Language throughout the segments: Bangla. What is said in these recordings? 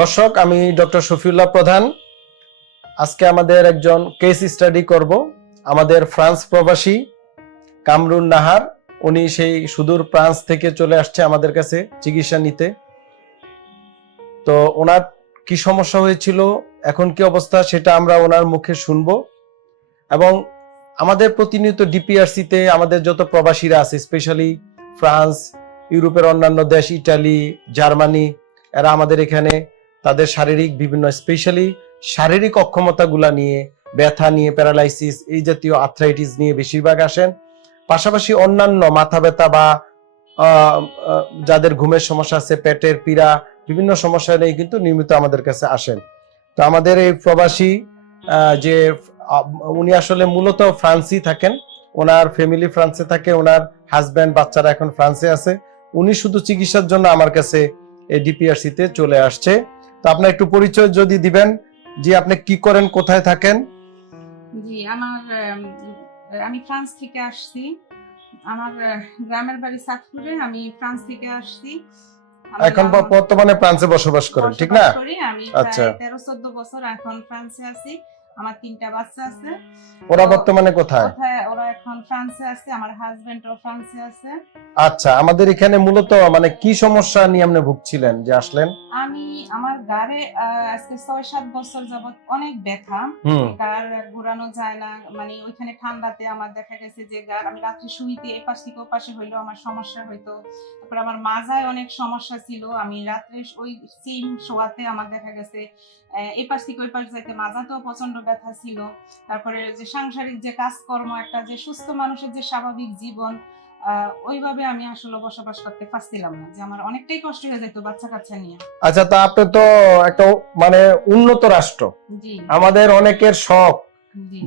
দর্শক, আমি ডক্টর শফিউল্লাহ প্রধান। আজকে আমাদের একজন কেস স্টাডি করব, আমাদের ফ্রান্স প্রবাসী কামরুন নাহার। উনি সেই সুদূর ফ্রান্স থেকে চলে আসছে আমাদের কাছে চিকিৎসা নিতে। তো ওনার কি সমস্যা হয়েছিল, এখন কি অবস্থা সেটা আমরা ওনার মুখে শুনব। এবং আমাদের প্রতিনিয়ত ডিপিআরসিতে আমাদের যত প্রবাসীরা আছে স্পেশালি ফ্রান্স, ইউরোপের অন্যান্য দেশ, ইটালি, জার্মানি, এরা আমাদের এখানে তাদের শারীরিক বিভিন্ন স্পেশালি শারীরিক অক্ষমতাগুলা নিয়ে, ব্যথা নিয়ে প্যারালাইসিস এই জাতীয় আর্থ্রাইটিস নিয়ে বেশিরভাগ আসেন। পাশাপাশি অন্যান্য মাথা ব্যথা বা যাদের ঘুমের সমস্যা আছে, পেটের পীড়া, বিভিন্ন সমস্যা নিয়ে কিন্তু নিয়মিত আমাদের কাছে আসেন। তো আমাদের এই প্রবাসী যে উনি আসলে মূলত ফ্রান্সই থাকেন। ওনার ফ্যামিলি ফ্রান্সে থাকে, ওনার হাজব্যান্ড বাচ্চারা এখন ফ্রান্সে আছে। উনি শুধু চিকিৎসার জন্য আমার কাছে এই ডিপিআরসি তে চলে আসছে। তো আপনার একটু পরিচয় যদি দিবেন যে আপনি কি করেন কোথায় থাকেন? জি আমার আমি ফ্রান্স থেকে আসছি। আমার গ্রামের বাড়ি সাতপুরে আমি ফ্রান্স থেকে আসছি। এখন বর্তমানে ফ্রান্সে বসবাস করেন ঠিক না? করি। আমি আচ্ছা। তেরো চোদ্দ বছর এখন ফ্রান্সে আছি। আমার তিনটা বাচ্চা আছে। ওরা বর্তমানে কোথায়? ওরা এখন ফ্রান্সে আছে আমার হাজবেন্ডও ফ্রান্সে আছে। আচ্ছা আমাদের এখানে মূলত মানে কি সমস্যা নিয়ে আপনি ভুগছিলেন যে আসলেন? আমি আমার গাড়ে আজকে ছয় সাত বছর যাবত অনেক ব্যথা। গার ঘোরানো যায় না মানে ওইখানে ঠান্ডাতে আমার দেখা গেছে যে গার আমি রাত্রে শুইতে এপাশ থেকে ওপাশে হইল আমার সমস্যা হইতো। তারপর আমার মাজায় অনেক সমস্যা ছিল। আমি রাত্রে ওই সিম শোয়াতে আমার দেখা গেছে এপাশ থেকে ওই পাশ যাইতে মাজাতেও প্রচণ্ড ব্যথা ছিল তারপরে যে সাংসারিক যে কাজকর্ম একটা যে সুস্থ মানুষের যে স্বাভাবিক জীবন ওইভাবে আমি আসলে বসবাস করতে পারছিলাম না যে আমার অনেকটাই কষ্ট হয়ে যেত বাচ্চা কাচ্চা নিয়ে। আচ্ছা তা আপনি তো একটা মানে উন্নত রাষ্ট্র। আমাদের অনেকের শখ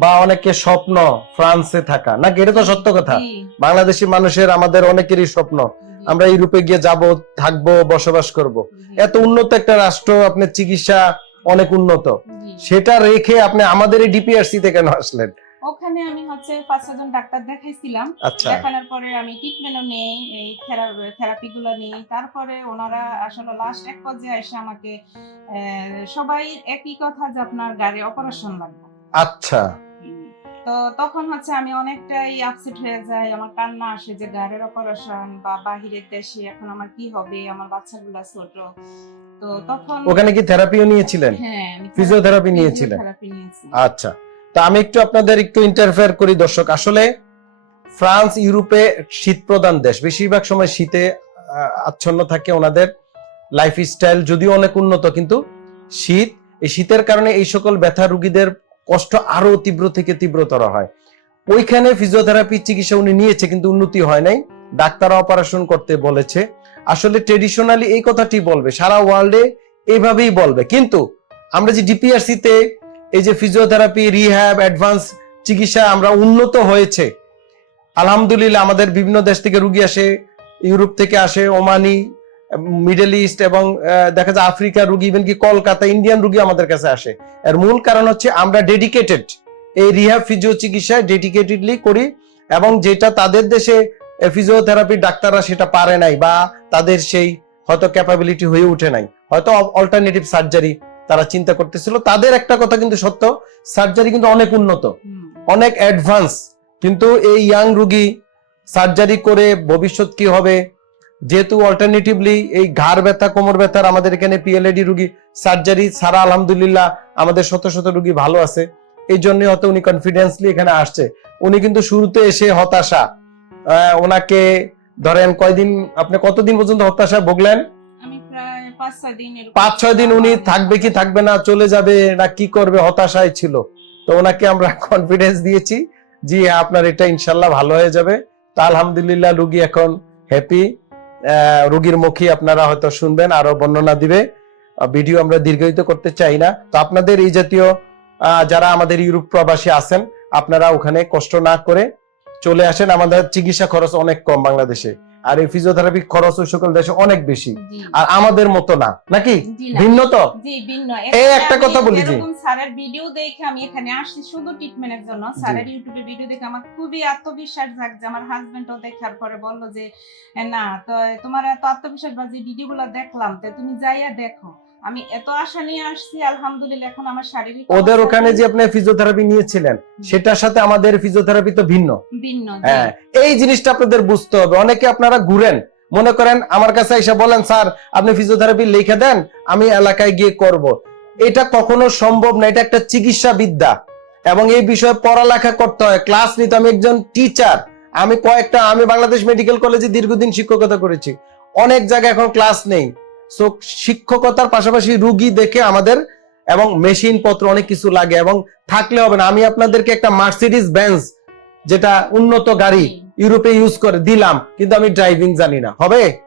বা অনেকের স্বপ্ন ফ্রান্সে থাকা। নাকি এটা তো সত্য কথা? বাংলাদেশি মানুষের আমাদের অনেকেরই স্বপ্ন। আমরা ইউরোপে গিয়ে যাব থাকব বসবাস করব। এত উন্নত একটা রাষ্ট্র আপনার চিকিৎসা অনেক উন্নত। সেটা রেখে আপনি আমাদের এই ডিপিআরসি তে কেন আসলেন। ওখানে আমি হচ্ছে পাঁচ ছজন ডাক্তার দেখাইছিলাম। আচ্ছা। দেখানোর পরে আমি ট্রিটমেন্টও নেই এই থেরাপি গুলো নেই। তারপরে ওনারা আসলে লাস্ট এক পর্যায়ে এসে আমাকে সবাই একই কথা যে আপনার গাড়ি অপারেশন লাগবে। আচ্ছা। তো তখন হচ্ছে আমি অনেকটাই আপসেট হয়ে যাই। আমার কান্না আসে যে গাড়ির অপারেশন বা বাহিরের দেশে এখন আমার কি হবে? আমার বাচ্চাগুলা ছোট। তো তখন ওখানে কি থেরাপিও নিয়েছিলেন? হ্যাঁ ফিজিওথেরাপি নিয়েছিলেন? আচ্ছা তা আমি একটু আপনাদের একটু ইন্টারফেয়ার করি দর্শক। আসলে ফ্রান্স ইউরোপে শীত প্রধান দেশ। বেশিরভাগ সময় শীতে আচ্ছন্ন থাকে ওনাদের লাইফ স্টাইল যদিও অনেক উন্নত কিন্তু শীত এই শীতের কারণে এই সকল ব্যথা রোগীদের কষ্ট আরও তীব্র থেকে তীব্রতর হয়। ওইখানে ফিজিওথেরাপি চিকিৎসা উনি নিয়েছে কিন্তু উন্নতি হয় নাই। ডাক্তার অপারেশন করতে বলেছে। আসলে ট্রেডিশনালি এই কথাটি বলবে। সারা ওয়ার্ল্ডে এইভাবেই বলবে। কিন্তু আমরা যে ডিপিআরসি তে এই যে ফিজিওথেরাপি রিহ্যাব অ্যাডভান্স চিকিৎসা আমরা উন্নত হয়েছে, আলহামদুলিল্লাহ আমাদের বিভিন্ন দেশ থেকে রুগী আসে, ইউরোপ থেকে আসে, ওমানি, মিডল ইস্ট এবং দেখা যায় আফ্রিকার রুগী ইভেন কি কলকাতা, ইন্ডিয়ান রুগী আমাদের কাছে আসে। এর মূল কারণ হচ্ছে আমরা ডেডিকেটেড এই রিহ্যাব ফিজিও চিকিৎসায় ডেডিকেটেডলি করি এবং যেটা তাদের দেশে ফিজিওথেরাপি ডাক্তাররা সেটা পারে নাই বা তাদের সেই হয়তো ক্যাপাবিলিটি হয়ে উঠে নাই। হয়তো অল্টারনেটিভ সার্জারি তারা চিন্তা করতেছিল। তাদের একটা কথা কিন্তু সত্য সার্জারি কিন্তু অনেক উন্নত অনেক অ্যাডভান্স কিন্তু এই ইয়াং রুগী সার্জারি করে ভবিষ্যৎ কি হবে? যেহেতু অল্টারনেটিভলি এই ঘাড় ব্যথা কোমর ব্যথার আমাদের এখানে পিএলএডি রুগী সার্জারি ছাড়া আলহামদুলিল্লাহ আমাদের শত শত রুগী ভালো আছে। এই জন্য হয়তো উনি কনফিডেন্সলি এখানে আসছে। উনি কিন্তু শুরুতে এসে হতাশা ওনাকে ধরেন কয়দিন আপনি কতদিন পর্যন্ত হতাশা ভুগলেন? পাঁচ ছয় দিন উনি থাকবে কি থাকবে না চলে যাবে না কি করবে হতাশায় ছিল। তো ওনাকে আমরা কনফিডেন্স দিয়েছি জি আপনার এটা ইনশাল্লাহ ভালো হয়ে যাবে। তা আলহামদুলিল্লাহ রুগী এখন হ্যাপি রুগীর মুখী আপনারা হয়তো শুনবেন আরও বর্ণনা দিবে। ভিডিও আমরা দীর্ঘায়িত করতে চাই না। তো আপনাদের এই জাতীয় যারা আমাদের ইউরোপ প্রবাসী আছেন আপনারা ওখানে কষ্ট না করে চলে আসেন আমাদের চিকিৎসা খরচ অনেক কম বাংলাদেশে। আর এই ফিজিওথেরাপি খরচ ওই সকল দেশে অনেক বেশি। আর আমাদের মতো না নাকি? ভিন্ন তো? জি ভিন্ন। এই একটা কথা বলি স্যারের ভিডিও দেখে আমি এখানে আসছি শুধু ট্রিটমেন্টের জন্য। স্যারের ইউটিউবে ভিডিও দেখে আমার খুবই আত্মবিশ্বাস জাগছে। আমার হাজবেন্ডও দেখার পরে বলল যে না তো তোমার এত আত্মবিশ্বাস বা যে ভিডিওগুলো দেখলাম তো তুমি যাইয়া দেখো। আমি এত আশা নিয়ে আসছি আলহামদুলিল্লাহ এখন আমার শারীরিক ওদের ওখানে যে আপনি ফিজিওথেরাপি নিয়েছিলেন সেটার সাথে আমাদের ফিজিওথেরাপি তো ভিন্ন। ভিন্ন হ্যাঁ এই জিনিসটা আপনাদের বুঝতে হবে। অনেকে আপনারা ঘুরেন মনে করেন আমার কাছে এসে বলেন স্যার আপনি ফিজিওথেরাপি লিখে দেন আমি এলাকায় গিয়ে করব। এটা কখনো সম্ভব না এটা একটা চিকিৎসা বিদ্যা এবং এই বিষয়ে পড়ালেখা করতে হয় ক্লাস নিতে আমি একজন টিচার আমি কয়েকটা আমি বাংলাদেশ মেডিকেল কলেজে দীর্ঘদিন শিক্ষকতা করেছি। অনেক জায়গায় এখন ক্লাস নেই। সো শিক্ষকতার পাশাপাশি রুগী দেখে আমাদের এবং মেশিন পত্র অনেক কিছু লাগে এবং থাকলে হবে না। আমি আপনাদেরকে একটা মার্সিডিজ বেঞ্জ যেটা উন্নত গাড়ি ইউরোপে ইউজ করে দিলাম কিন্তু আমি ড্রাইভিং জানি না। হবে?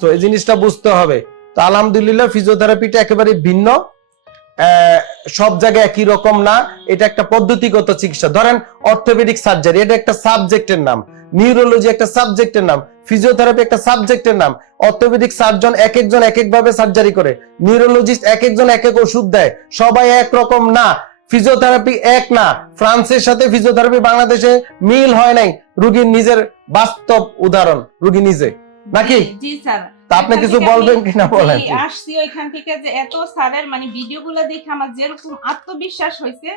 তো এই জিনিসটা বুঝতে হবে। তো আলহামদুলিল্লাহ ফিজিওথেরাপিটা একেবারে ভিন্ন। আহ, সব জায়গায় একই রকম না। এটা একটা পদ্ধতিগত চিকিৎসা। ধরেন অর্থোপেডিক সার্জারি এটা একটা সাবজেক্টের নাম। নিউরোলজি একটা সাবজেক্টের নাম ফিজিওথেরাপি একটা সাবজেক্টের নাম অর্থোপেডিক সার্জন এক একজন এক এক ভাবে সার্জারি করে নিউরোলজিস্ট এক একজন এক এক ওষুধ দেয় সবাই এক রকম না ফিজিওথেরাপি এক না ফ্রান্সের সাথে ফিজিওথেরাপি বাংলাদেশে মিল হয় নাই রুগীর নিজের বাস্তব উদাহরণ রুগী নিজে নাকি? জি, স্যার। তা আপনি কিছু বলবেন কিনা বলেন? আসছি ওইখান থেকে যে এত স্যারের মানে ভিডিওগুলো দেখে আমার যেরকম আত্মবিশ্বাস হয়েছে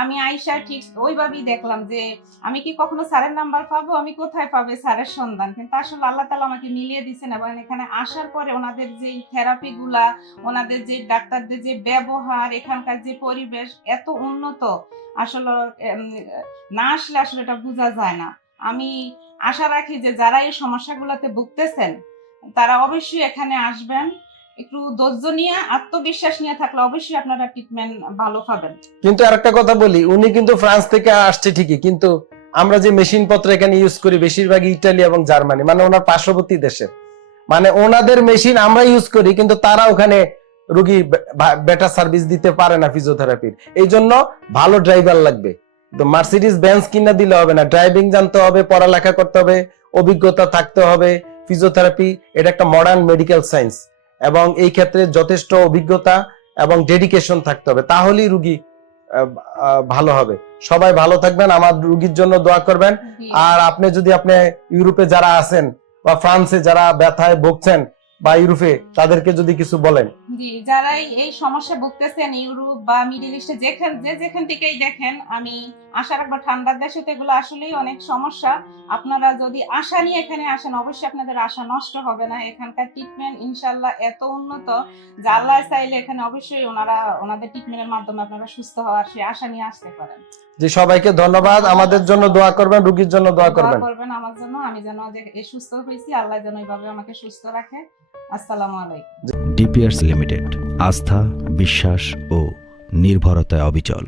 আমি আইসা ঠিক ওইভাবেই দেখলাম যে আমি কি কখনো স্যারের নাম্বার পাবো? আমি কোথায় পাবে স্যারের সন্ধান? কিন্তু আসলে আল্লাহ তালা আমাকে মিলিয়ে দিচ্ছেন এবং এখানে আসার পরে ওনাদের যে থেরাপি গুলা, ওনাদের যে ডাক্তারদের যে ব্যবহার, এখানকার যে পরিবেশ এত উন্নত, আসলে না আসলে আসলে এটা বোঝা যায় না। আমি আশা রাখি যে যারা এই সমস্যাগুলোতে ভুগতেছেন, তারা অবশ্যই এখানে আসবেন। একটু ধৈর্য নিয়ে, আত্মবিশ্বাস নিয়ে থাকলে অবশ্যই আপনারা ট্রিটমেন্ট ভালো পাবেন। কিন্তু আরেকটা কথা বলি, উনি কিন্তু ফ্রান্স থেকে আসছে ঠিকই, কিন্তু আমরা যে মেশিন পত্র এখানে ইউজ করি বেশিরভাগ ইটালি এবং জার্মানি মানে ওনার পার্শ্ববর্তী দেশে। মানে ওনাদের মেশিন আমরা ইউজ করি, কিন্তু তারা ওখানে রুগী বেটার সার্ভিস দিতে পারে না ফিজিওথেরাপির এই জন্য ভালো ড্রাইভার লাগবে। তো মার্সিডিজ বেঞ্চ কিনা দিলে হবে না ড্রাইভিং জানতে হবে, পড়ালেখা করতে হবে, অভিজ্ঞতা থাকতে হবে ফিজিওথেরাপি এটা একটা মডার্ন মেডিকেল সায়েন্স এবং এই ক্ষেত্রে যথেষ্ট অভিজ্ঞতা এবং ডেডিকেশন থাকতে হবে। তাহলেই রুগী ভালো হবে। সবাই ভালো থাকবেন আমার রুগীর জন্য দোয়া করবেন। আর আপনি যদি আপনি ইউরোপে যারা আছেন বা ফ্রান্সে যারা ব্যথায় ভুগছেন বা ইউরোপে তাদেরকে যদি কিছু বলেন। জি যারাই এই সমস্যা ভুগতেছেন ইউরোপ বা মিডল ইস্টে, যেখান, যে যেখান থেকেই দেখেন, আমি আশা রাখব ঠান্ডার দেশে তো এগুলো আসলেই অনেক সমস্যা। আপনারা যদি আশা নিয়ে এখানে আসেন, অবশ্যই আপনাদের আশা নষ্ট হবে না। এখানকার ট্রিটমেন্ট ইনশাল্লাহ এত উন্নত যে আল্লাহ চাইলে এখানে অবশ্যই ওনারা, ওনাদের ট্রিটমেন্টের মাধ্যমে আপনারা সুস্থ হওয়ার সেই আশা নিয়ে আসতে পারেন। যে সবাইকে ধন্যবাদ আমাদের জন্য দোয়া করবেন রুগীর জন্য দোয়া করবেন। করবেন আমার জন্য আমি যেন যে এই সুস্থ হয়েছি আল্লাহ যেন এইভাবে আমাকে সুস্থ রাখে। আসসালামু আলাইকুম। ডিপিআরস লিমিটেড আস্থা বিশ্বাস ও নির্ভরতায় অবিচল।